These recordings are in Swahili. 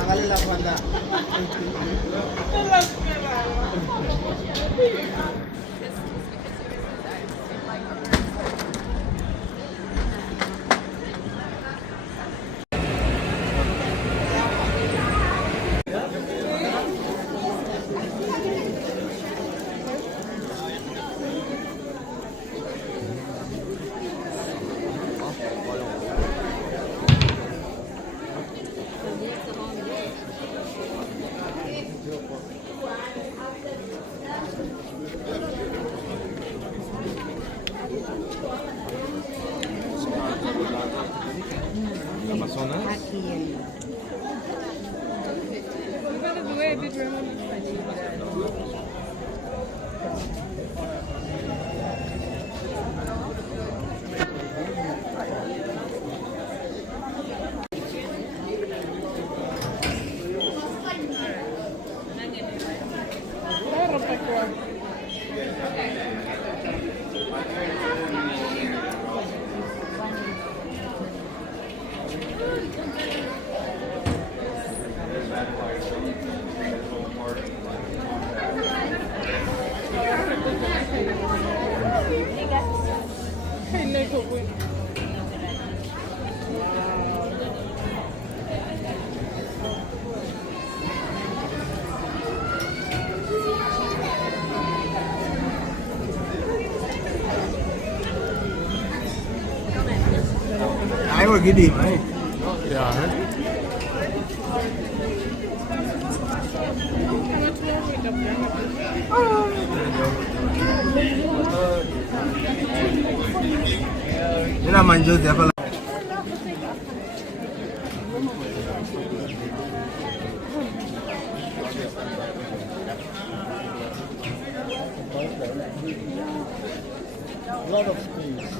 Akala lang wala. Amazonas? Aqui. Ai rồi cái điểm này. Ja, hè? Ini lah manjut ya kalau. Lot of space.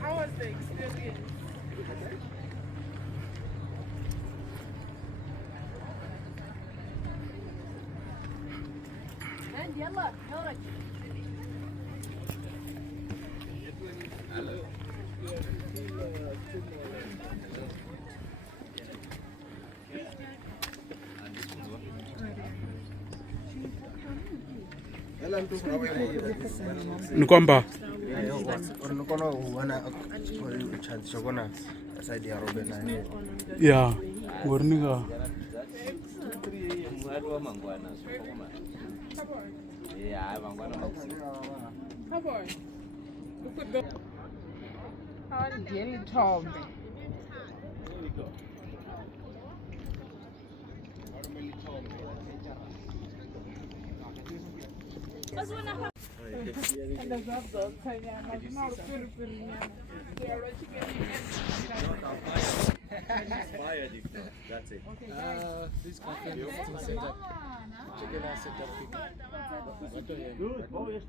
How was the experience? يلا دورك. Ni kwamba ya gorniga That's it. This conference is set up. Chicken are set up. Good. Oh, yes,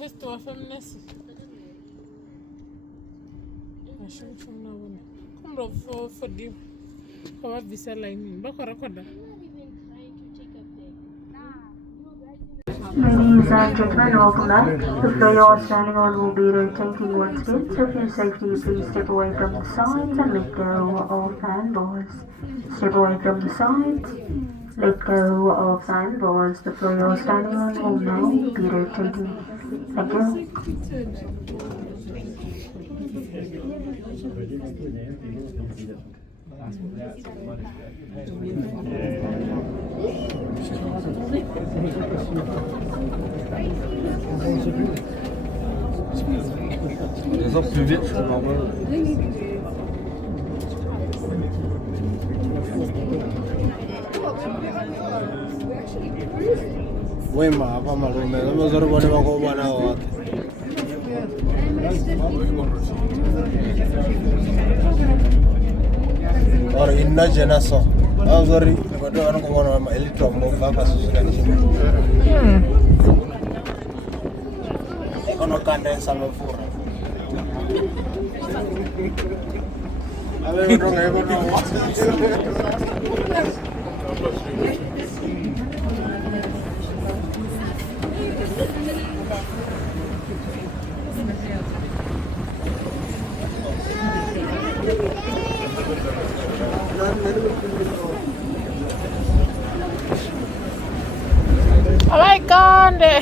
Test wa feminist. Ashum na wona. Kumro for the kwa visa line. Ba ko recorda. Ladies and gentlemen, welcome back. The floor you are standing on will be rotating once again, so for your safety, please step away from the sides and let go of handbars. Step away from the sides, let go of handbars. The floor you are standing on will now be rotating. Thank you. Les autres plus vite, c'est normal. Wema hapa malume, kama zuri bwana wako bwana wake. Or inna jenaso. Azori watu wanakuona ma electro mo hapa sasa ni. Ekono condensa mafura. A ver, otro que ekono. Alay kande.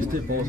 C'était bon.